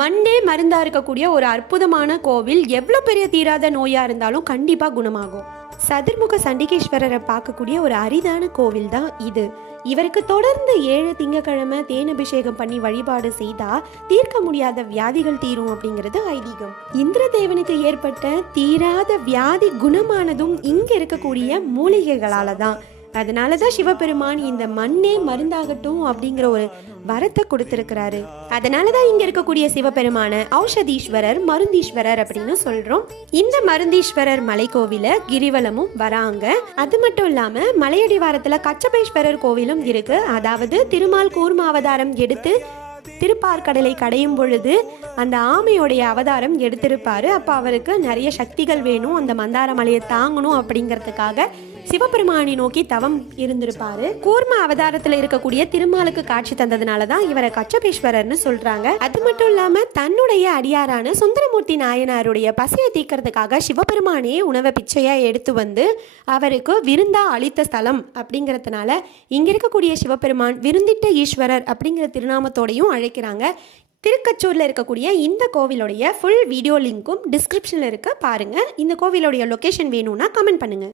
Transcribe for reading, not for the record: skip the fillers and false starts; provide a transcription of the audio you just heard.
மண்ணே மருந்தா இருக்கக்கூடிய ஒரு அற்புதமான கோவில். எவ்வளோ பெரிய தீராத நோயா இருந்தாலும் கண்டிப்பா குணமாகும். சதுர்முக சண்டிகேஸ்வரரை பார்க்கக்கூடிய ஒரு அரிதான கோவில் தான் இது. இவருக்கு தொடர்ந்து 7 திங்கக்கிழமை தேனபிஷேகம் பண்ணி வழிபாடு செய்தா தீர்க்க முடியாத வியாதிகள் தீரும் அப்படிங்கிறது ஐதீகம். இந்திரதேவனுக்கு ஏற்பட்ட தீராத வியாதி குணமானதும் இங்க இருக்கக்கூடிய மூலிகைகளால தான். அதனால தான் சிவபெருமான் இந்த மண்ணே மருந்தாகட்டும் அப்படிங்கிற ஒரு வரத்தை கொடுத்திருக்கிறாரு. அதனால தான் இங்க இருக்கக்கூடிய சிவபெருமான ஔஷதீஸ்வரர், மருந்தீஸ்வரர் அப்படின்னு சொல்றோம். இந்த மருந்தீஸ்வரர் மலைக்கோவில கிரிவலமும் வராங்க. அது மட்டும் இல்லாம மலையடிவாரத்துல கச்சபேஸ்வரர் கோவிலும் இருக்கு. அதாவது திருமால் கூர்ம அவதாரம் எடுத்து திருப்பார்கடலை கடையும் பொழுது அந்த ஆமையோடைய அவதாரம் எடுத்திருப்பாரு. அப்ப அவருக்கு நிறைய சக்திகள் வேணும், அந்த மந்தார மலையை தாங்கணும் அப்படிங்கிறதுக்காக சிவபெருமானை நோக்கி தவம் இருந்திருப்பாரு. கூர்ம அவதாரத்துல இருக்கக்கூடிய திருமாலுக்கு காட்சி தந்ததுனாலதான் இவரை கச்சபேஸ்வரர்னு சொல்றாங்க. அது மட்டும் இல்லாம தன்னுடைய அடியாரான சுந்தரமூர்த்தி நாயனாருடைய பசியை தீர்க்கறதுக்காக சிவபெருமானே உணவை பிச்சையா எடுத்து வந்து அவருக்கு விருந்தா அளித்த ஸ்தலம் அப்படிங்கறதுனால இங்க இருக்கக்கூடிய சிவபெருமான் விருந்திட்ட ஈஸ்வரர் அப்படிங்கிற திருநாமத்தோடையும் அழைக்கிறாங்க. திருக்கச்சூர்ல இருக்கக்கூடிய இந்த கோவிலுடைய ஃபுல் வீடியோ லிங்க்கும் டிஸ்கிரிப்ஷன்ல இருக்க பாருங்க. இந்த கோவிலுடைய லொகேஷன் வேணும்னா கமெண்ட் பண்ணுங்க.